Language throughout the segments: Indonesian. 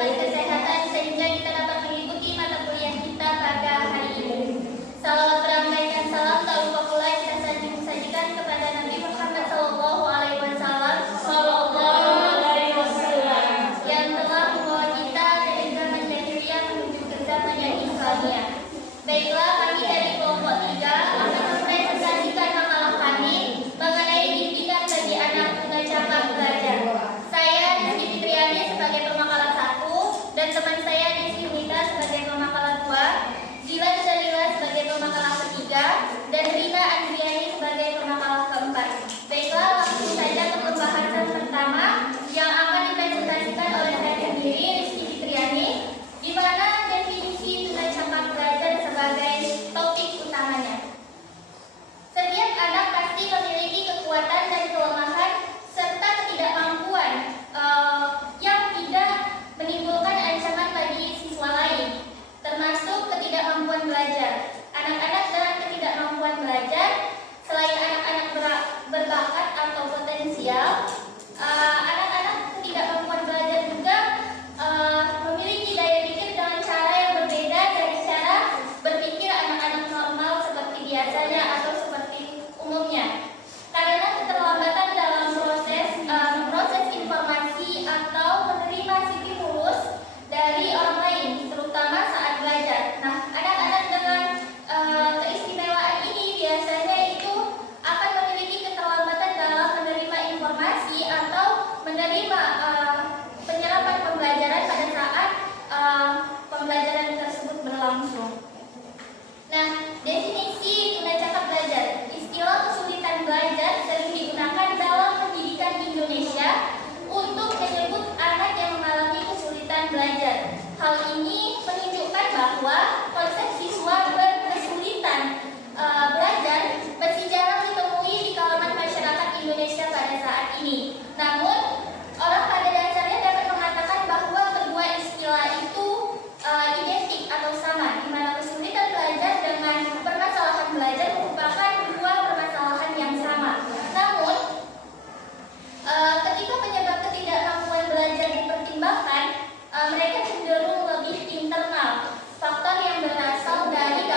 dapat kesehatan sehingga kita dapat mengikuti mata kuliah kita pada hari ini. Salawat beramaikan salam tak lupa pula kita sajikan kepada Nabi Muhammad SAW yang telah membawa kita dari zaman jahiliyah menuju ke zaman yang Islamiyah. Baiklah, kami dari kelompok 3 akan mempresentasikan makalah kami mengenai bimbingan bagi anak tunggal cakap belajar. Saya Rizky Fitriani sebagai pemakalah 1 dan teman saya Desi Yunita sebagai pemakalah 2, Zilan Jalila sebagai pemakalah ketiga, dan Rina Andriani sebagai pemakalah keempat. Baiklah, langsung saja ke pembahasan pertama yang akan dipresentasikan oleh saya sendiri, Rizky Fitriani, di mana definisi tunggal cakap belajar sebagai topik utamanya. Setiap anak pasti memiliki kekuatan dan kelemahan serta ketidakmampuan yang tidak menimbulkan ancaman bagi siswa lain, termasuk ketidakmampuan belajar. Anak-anak dengan ketidakmampuan belajar, selain anak-anak berbakat atau potensial, anak-anak ketidakmampuan belajar juga memiliki daya pikir dengan cara yang berbeda dari cara berpikir anak-anak normal seperti biasanya atau seperti umumnya. Karena keterlambatan dalam memproses informasi atau menerima stimulus dari orang lain, terutama saat belajar. Nah, anak-anak dengan keistimewaan ini biasanya itu akan memiliki keterlambatan dalam menerima informasi atau menerima penyerapan pembelajaran pada saat pembelajaran tersebut berlangsung. Nah, definisi tunggal cakap belajar. Istilah kesulitan belajar sering digunakan dalam pendidikan Indonesia untuk menyebut anak yang mengalami kesulitan belajar. Hal ini menunjukkan bahwa konsep siswa berkesulitan belajar masih jarang ditemui di kalangan masyarakat Indonesia pada saat ini. Namun, orang pada dasarnya dapat mengatakan bahwa kedua istilah itu identik atau sama, di mana kesulitan belajar dengan permasalahan belajar merupakan dua permasalahan yang sama. Namun, ketika penyebab ketidakmampuan belajar dipertimbangkan, mereka cenderung lebih internal, faktor yang berasal dari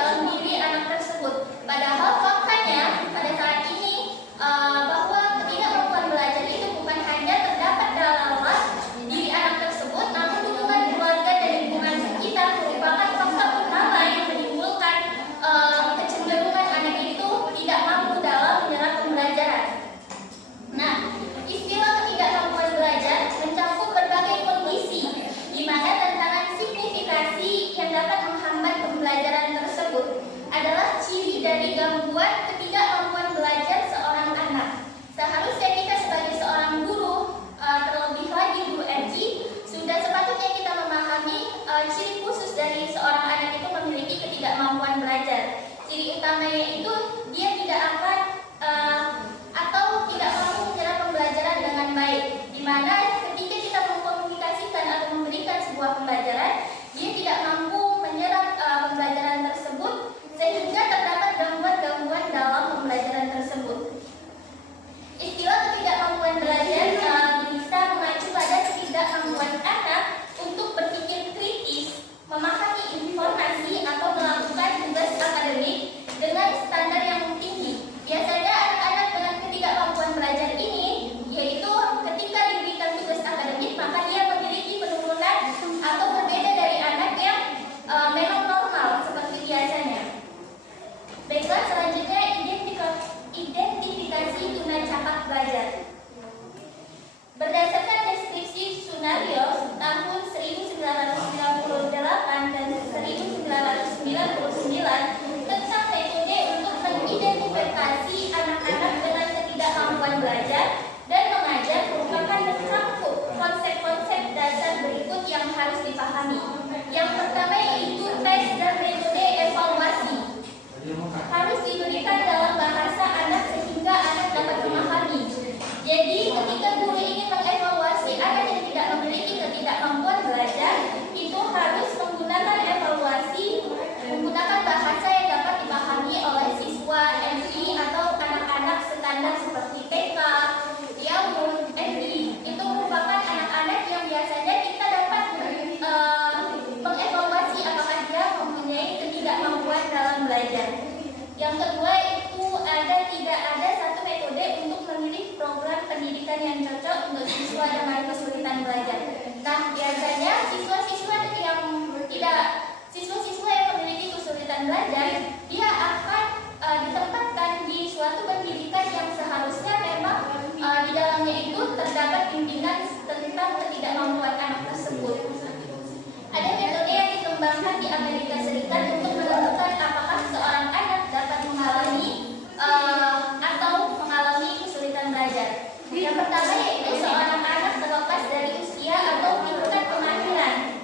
pertama yaitu seorang anak terlepas dari usia atau tingkat kemahiran.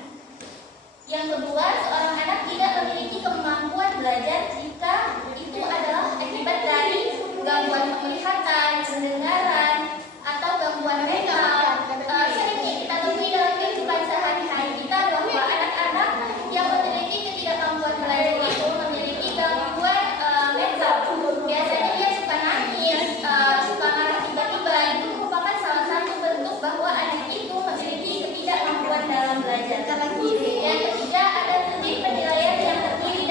Yang kedua, seorang anak tidak memiliki kemampuan belajar jika itu adalah akibat dari gangguan penglihatan, pendengaran, atau gangguan mental. Seringnya kita temui dalam kehidupan sehari-hari kita bahwa anak-anak yang memiliki ketidakmampuan belajar itu memiliki gangguan mental. Biasanya dia suka nangis, suka marah tiba-tiba. Itu merupakan salah satu bentuk bahwa anak itu memiliki ketidakmampuan dalam belajar. Yang ketiga, ada studi penilaian yang terdiri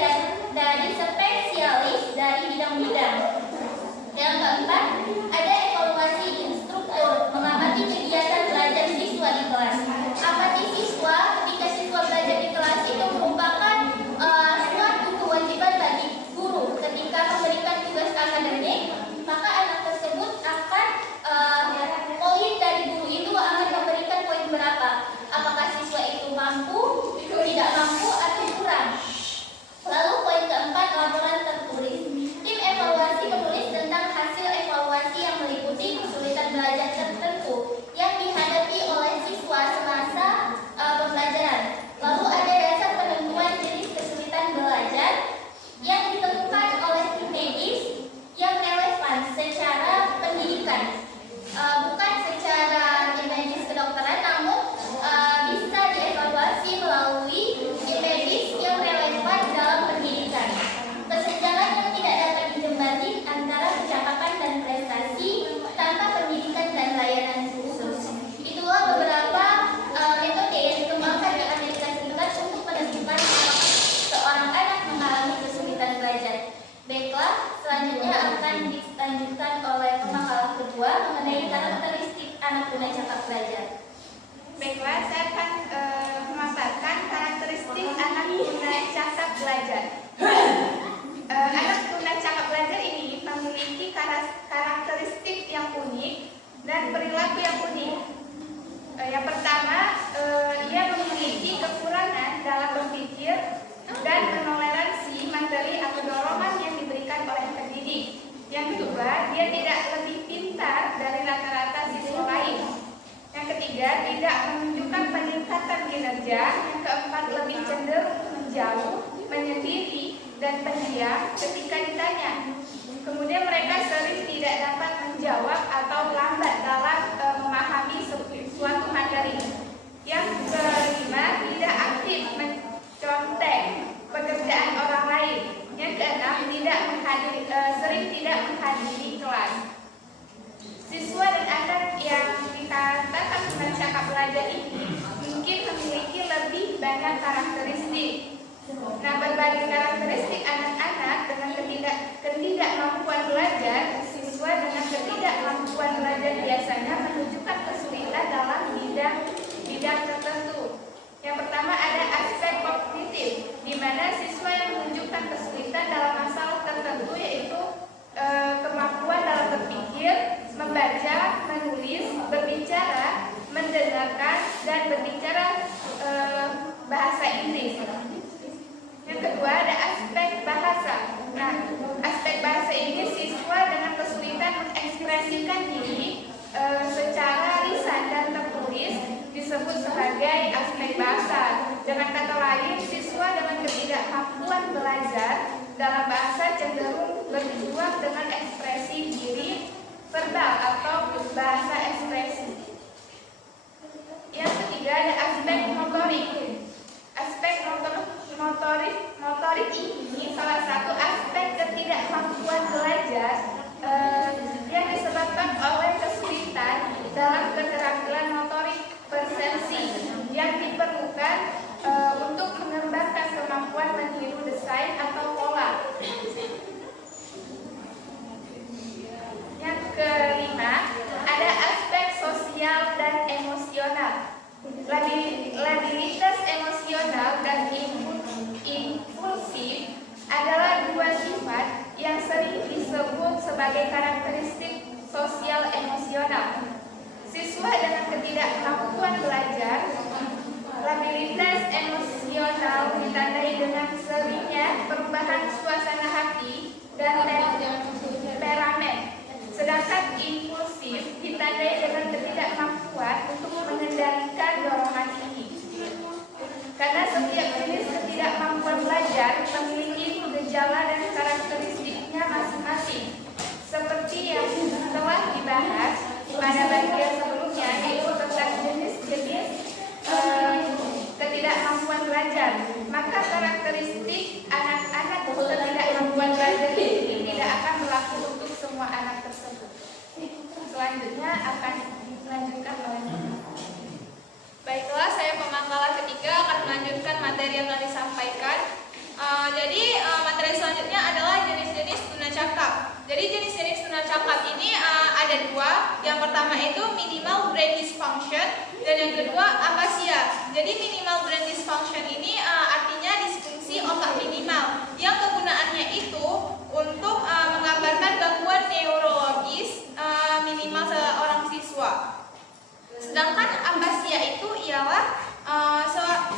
dari spesialis dari bidang-bidang. Yang keempat, ada evaluasi instruktur mengamati kegiatan belajar siswa di kelas. Amati siswa ketika siswa belajar di kelas itu merupakan suatu kewajiban bagi guru. Ketika memberikan tugas akademik, maka anak tersebut akan poin dari guru itu akan memberikan poin berapa. Apakah siswa itu mampu, tidak mampu, atau kurang. Lalu poin keempat, laporan tertulis. Tim evaluasi menulis tentang hasil evaluasi yang meliputi kesulitan belajar tertentu yang dihadapi oleh siswa semasa pembelajaran. Lalu ada dasar penentuan jenis kesulitan belajar yang ditentukan oleh tim medis yang relevan secara pendidikan, bukan secara medis kedokteran, namun bisa dievaluasi melalui tim medis yang relevan dalam pendidikan. Kesenjangan yang tidak dapat dijembatani antara pencakapan dan prestasi tanpa pendidikan dan layanan khusus. Itulah beberapa metode yang dikembangkan di Amerika Serikat untuk menentukan apakah seorang anak mengalami kesulitan belajar. Baiklah, selanjutnya akan dilanjutkan oleh pemakalan kedua mengenai karakteristik anak tunacakap belajar. Baiklah, saya akan memaparkan karakteristik anak tunacakap belajar. Anak tunacakap belajar ini memiliki karakteristik yang unik dan perilaku yang unik. Yang pertama, ia memiliki kekurangan dalam berpikir dan menoleransi materi atau dorongan yang diberikan oleh pendidik. Yang kedua, dia tidak lebih pintar dari rata-rata siswa lain. Yang ketiga, tidak menunjukkan peningkatan kinerja. Yang keempat, lebih cenderung menjauh, menyendiri, dan pendiam ketika ditanya. Kemudian mereka sering tidak dapat menjawab atau lambat dalam memahami suatu materi. Yang kelima, tidak aktif mencontek pekerjaan orang lain. Yang keenam, sering tidak menghadiri kelas. Siswa dan anak yang dikatakan tunacakap belajar ini mungkin memiliki lebih banyak karakteristik. Nah, berbagai karakteristik anak-anak dengan ketidakmampuan belajar, siswa dengan ketidakmampuan belajar biasanya menunjukkan kesulitan dalam bidang tertentu. Yang pertama ada aspek kognitif, di mana siswa yang menunjukkan kesulitan dalam masalah tertentu yaitu kemampuan dalam berpikir, membaca, menulis, berbicara, mendengarkan, dan berbicara bahasa Inggris. Yang kedua ada aspek bahasa. Nah, aspek bahasa ini siswa dengan kesulitan mengekspresikan diri secara lisan dan tertulis disebut sebagai aspek bahasa. Dengan kata lain, siswa dengan ketidakmampuan belajar dalam bahasa cenderung berjuang dengan ekspresi diri verbal atau bahasa ekspresi. Yang ketiga ada aspek motorik. Aspek motorik ini salah satu aspek ketidakmampuan belajar yang disebabkan oleh kesulitan dalam keterampilan motorik persepsi yang diperlukan untuk mengembangkan kemampuan meniru desain atau pola. Yang kelima, ada aspek sosial dan emosional. Labilitas emosional dan impulsif adalah dua sifat yang sering disebut sebagai karakteristik sosial emosional. Siswa dengan ketidakmampuan belajar, labilitas emosional ditandai dengan seringnya perubahan suasana hati dan temperamen. Sedangkan impulsif ditandai dengan berlaku untuk semua anak tersebut. Selanjutnya akan dilanjutkan oleh Baiklah, saya pemangkalan ketiga akan melanjutkan materi yang telah disampaikan. Materi selanjutnya adalah jenis-jenis tuna cakap. Jadi jenis-jenis tuna cakap ini ada dua. Yang pertama itu minimal brain dysfunction dan yang kedua apasia. Jadi minimal brain dysfunction ini artinya disfungsi otak minimal yang kegunaannya itu untuk menggambarkan gangguan neurologis minimal seorang siswa. Sedangkan apasia itu ialah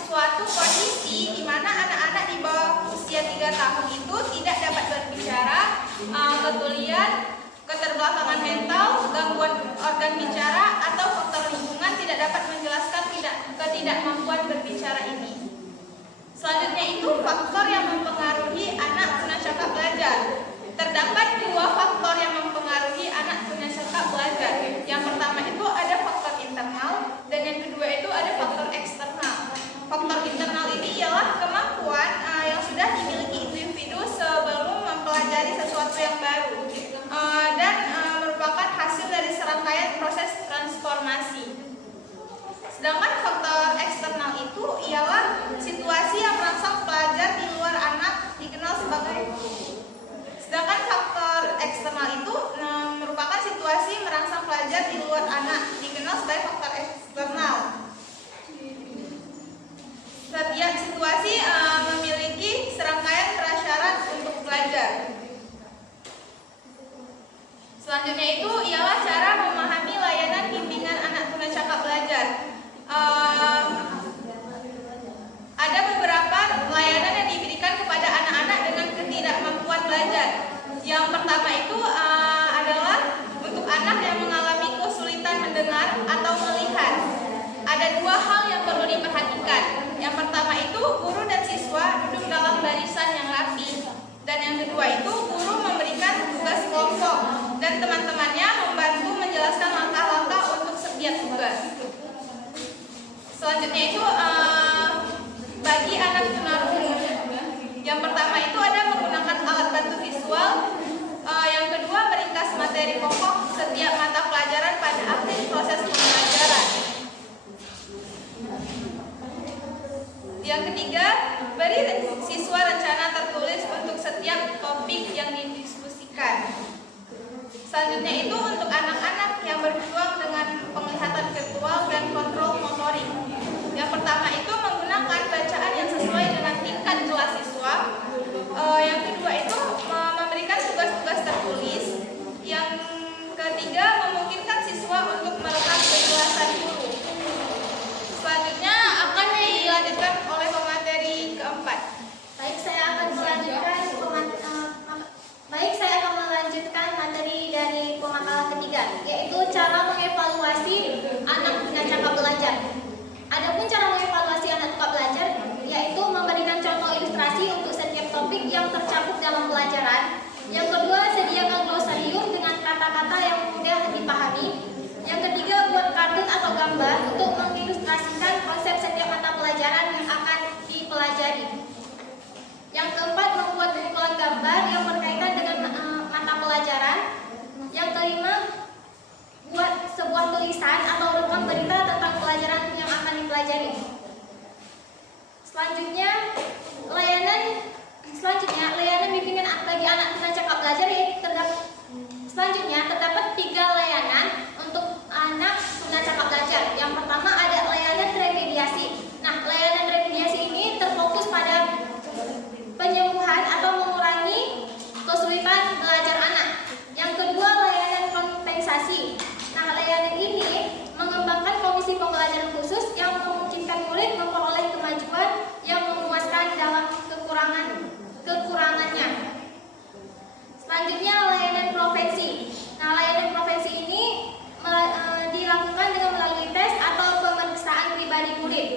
suatu kondisi di mana anak-anak di bawah usia 3 tahun itu tidak dapat berbicara, ketulian, keterbelakangan mental, gangguan organ bicara, atau faktor lingkungan tidak dapat menjelaskan ketidakmampuan berbicara ini. Selanjutnya itu faktor yang mempengaruhi anak tunacakap belajar. Terdapat dua faktor yang mempengaruhi anak tunacakap belajar. Yang pertama itu ada faktor internal dan yang kedua itu ada faktor eksternal. Faktor internal ini ialah kemampuan yang sudah dimiliki individu sebelum mempelajari sesuatu yang baru dan merupakan hasil dari serangkaian proses transformasi. Sedangkan faktor eksternal itu ialah situasi yang merangsang pelajar di luar anak dikenal sebagai. Sedangkan faktor eksternal itu merupakan situasi merangsang pelajar di luar anak dikenal sebagai faktor eksternal. Setiap situasi memiliki serangkaian prasyarat untuk belajar. Selanjutnya itu ialah cara memahami layanan bimbingan anak tunacakap belajar. Ada beberapa layanan yang diberikan kepada anak-anak dengan ketidakmampuan belajar. Yang pertama itu adalah untuk anak yang mengalami kesulitan mendengar atau melihat. Ada dua hal yang perlu diperhatikan. Yang pertama itu guru dan siswa duduk dalam barisan yang rapi. Dan yang kedua itu guru memberikan tugas kelompok dan teman-temannya membantu menjelaskan langkah-langkah untuk setiap tugas. Selanjutnya itu bagi anak tunarungu. Yang pertama itu ada menggunakan alat bantu visual. Yang kedua meringkas materi pokok setiap mata pelajaran pada akhir proses pembelajaran. Yang ketiga, beri siswa rencana tertulis untuk setiap topik yang didiskusikan. Selanjutnya itu untuk anak-anak yang berjuang dengan penglihatan virtual dan kontrol motorik. Yang pertama itu menggunakan bacaan yang sesuai dengan tingkat kelas siswa. Yang kedua itu memberikan tugas-tugas tertulis. Yang ketiga memungkinkan siswa untuk merekam penjelasan guru. Selanjutnya akan dilanjutkan oleh pemateri keempat. Baik, saya akan melanjutkan materi dari pemakalan ketiga, yaitu cara mengevaluasi anak tunacakap belajar. Adapun cara mengevaluasi anak tunacakap belajar, yaitu memberikan contoh ilustrasi untuk setiap topik yang tercakup dalam pelajaran. Yang kedua, sediakan glosarium dengan kata-kata yang mudah dipahami. Yang ketiga, buat kartun atau gambar untuk mengilustrasikan konsep setiap mata pelajaran yang akan dipelajari. Yang keempat, membuat kumpulan gambar yang berkaitan dengan mata pelajaran. Yang kelima, buat sebuah tulisan atau rekam berita tentang pelajaran yang akan dipelajari. Selanjutnya, layanan bimbingan bagi anak tunacakap belajar. Selanjutnya, terdapat 3 layanan untuk anak tunacakap belajar. Yang pertama ada layanan remediasi. Nah, layanan remediasi ini terfokus pada penyembuhan atau mengurangi kesulitan belajar anak. Yang kedua, layanan kompensasi. Nah, layanan ini mengembangkan komisi pembelajaran khusus yang memungkinkan murid memperoleh kemajuan yang memuaskan dalam kekurangannya. Selanjutnya, layanan profesi. Nah, layanan profesi ini dilakukan dengan melalui tes atau pemeriksaan pribadi murid,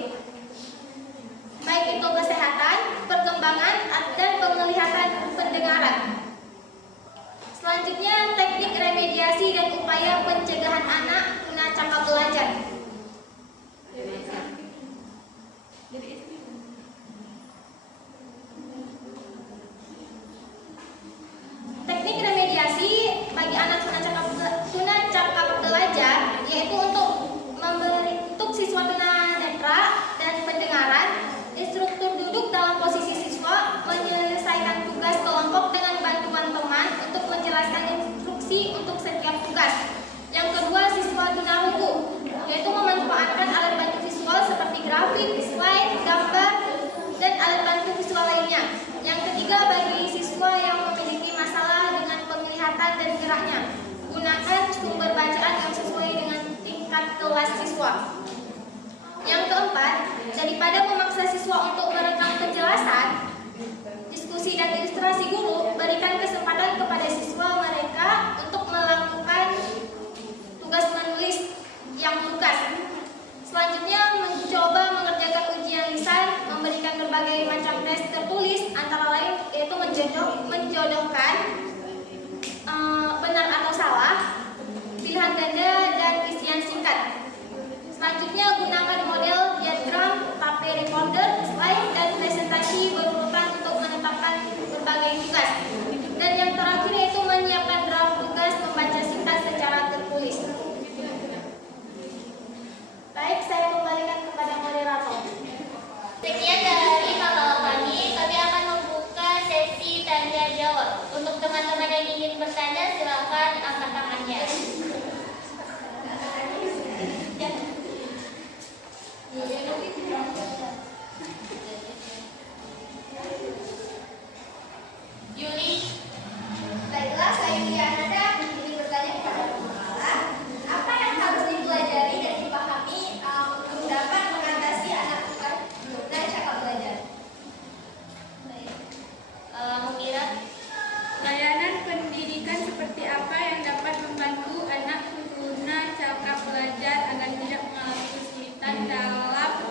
baik itu kesehatan, perkembangan, dan penglihatan pendengaran. Selanjutnya, teknik remediasi dan upaya pencegahan anak tunacakap belajar. Teknik remediasi dan geraknya. Gunakan sumber bacaan yang sesuai dengan tingkat kelas siswa. Yang keempat, daripada memaksa siswa untuk merekam penjelasan, diskusi dan ilustrasi guru, berikan kesempatan kepada siswa mereka untuk melakukan tugas menulis yang tugas. Selanjutnya, mencoba mengerjakan ujian lisan, memberikan berbagai macam tes tertulis, antara lain yaitu menjodohkan benar atau salah, pilihan ganda, dan isian singkat. Selanjutnya, gunakan model diagram, tape recorder, slide, dan presentasi berurutan untuk menetapkan berbagai tugas. Dan yang terakhir yaitu menyiapkan draft tugas membaca singkat secara tertulis. Baik, saya kembalikan kepada moderator. Sekian dari makalah kami akan membuka sesi tanya jawab. Untuk teman-teman yang ingin bertanya, silakan angkat tangannya. Yuli. Baiklah, saya Dianada ingin bertanya kepada pemakalah, apa yang harus dipelajari dan dipahami untuk dapat mengatasi anak guna cakap belajar? Mengira Layanan pendidikan seperti apa yang dapat membantu anak pengguna cakap belajar agar tidak mengalami kesulitan dalam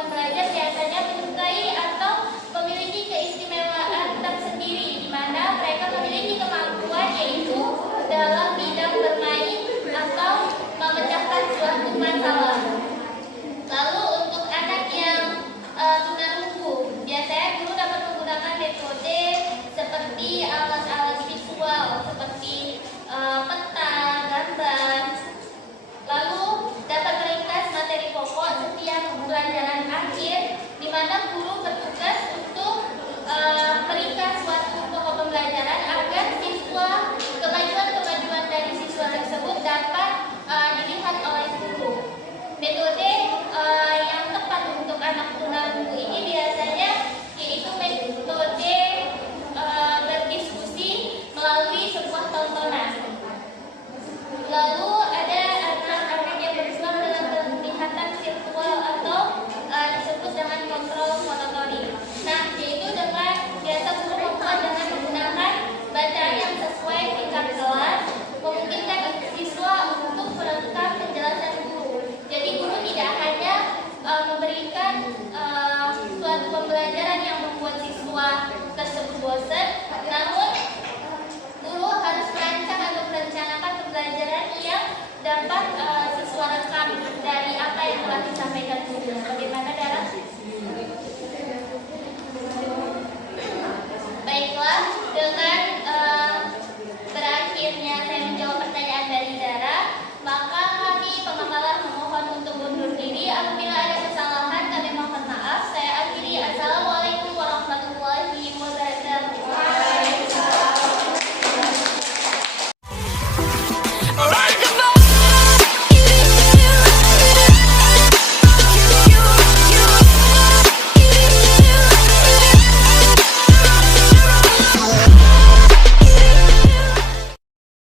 lingkungan belajar biasanya menyukai atau memiliki keistimewaan tersendiri, di mana mereka memiliki kemampuan yaitu dalam bidang bermain atau memecahkan suatu masalah. Lalu untuk anak yang tunarungu, biasanya guru dapat menggunakan metode seperti alat-alat visual seperti peta, gambar. Lalu dapat meringkas materi pokok setiap pelajaran akhir, di mana guru bertugas untuk meringkas suatu pokok pembelajaran agar kemajuan dari siswa tersebut dapat dilihat oleh guru. Metode yang tepat untuk anak tunarungu ini biasanya yaitu metode berdiskusi melalui sebuah tontonan. Lalu ada anak-anak yang berjuang dalam penglihatan virtual atau disebut dengan kontrol motorik. Nah, yaitu dengan biasa guru membuat dengan menggunakan bacaan yang sesuai tingkat kelas, memungkinkan siswa untuk menangkap penjelasan guru. Jadi guru tidak hanya memberikan suatu pembelajaran yang membuat siswa tersebut bosan, namun guru harus merancang atau merencanakan pembelajaran yang dapat siswa rekam dari apa yang telah disampaikan guru. Bagaimana, Dara?